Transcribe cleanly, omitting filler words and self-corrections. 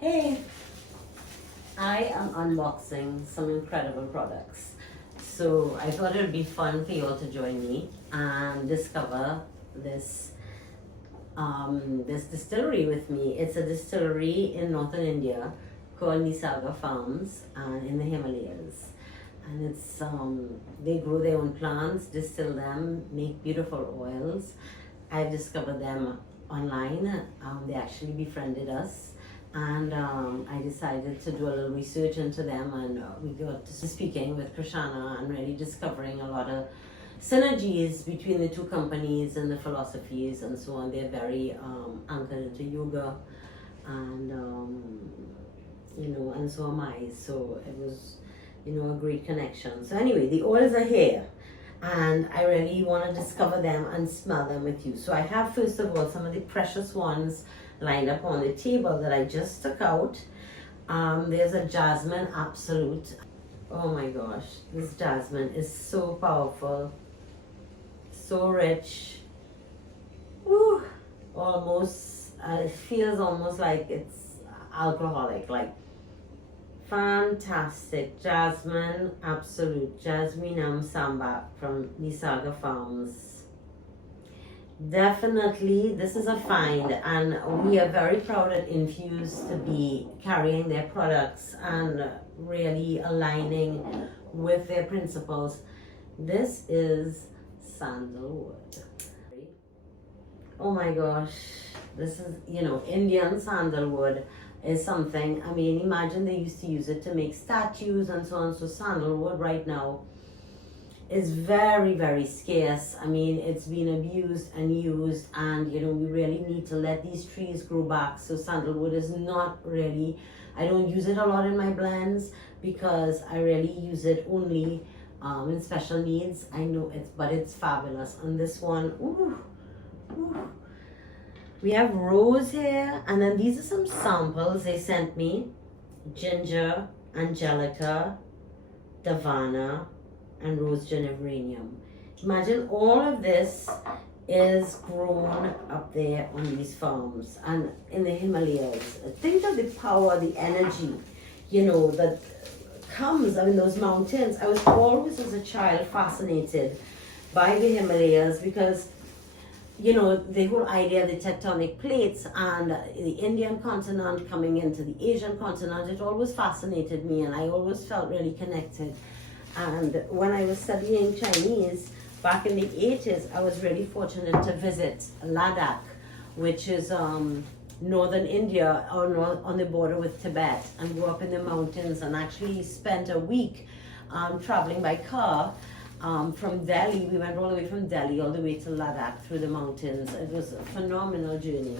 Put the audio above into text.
Hey, I am unboxing some incredible products. So I thought it would be fun for you all to join me and discover this distillery with me. It's a distillery in northern India called Nisarga Farms in the Himalayas. And it's they grow their own plants, distill them, make beautiful oils. I've discovered them online. They actually befriended us, and I decided to do a little research into them, and we got to speaking with Krishana and really discovering a lot of synergies between the two companies and the philosophies and so on. They're very anchored into yoga, and and so am I. So it was a great connection. So anyway, the oils are here, and I really want to discover them and smell them with you. So I have, first of all, some of the precious ones lined up on the table that I just took out. There's a jasmine absolute. Oh my gosh, this jasmine is so powerful, so rich. Woo! Almost, it feels almost like it's alcoholic, like fantastic. Jasmine absolute, Jasminam Samba from Nisarga Farms. Definitely, this is a find, and we are very proud at Infuse to be carrying their products and really aligning with their principles. This is sandalwood. Oh my gosh, this is, Indian sandalwood is something. I mean, imagine they used to use it to make statues and so on. So sandalwood right now is very, very scarce. I mean, it's been abused and used, and we really need to let these trees grow back. So sandalwood is not really, I don't use it a lot in my blends because I really use it only in special needs. I know but it's fabulous. And this one, ooh. We have rose here, and then these are some samples they sent me. Ginger, angelica, davana, and rose genevrium. Imagine all of this is grown up there on these farms and in the Himalayas. Think of the power, the energy, that comes, those mountains. I was always as a child fascinated by the Himalayas because the whole idea of the tectonic plates and the Indian continent coming into the Asian continent, it always fascinated me, and I always felt really connected. And when I was studying Chinese back in the 80s, I was really fortunate to visit Ladakh, which is northern India, on the border with Tibet, and go up in the mountains, and actually spent a week traveling by car. From Delhi, we went all the way from Delhi all the way to Ladakh through the mountains. It was a phenomenal journey.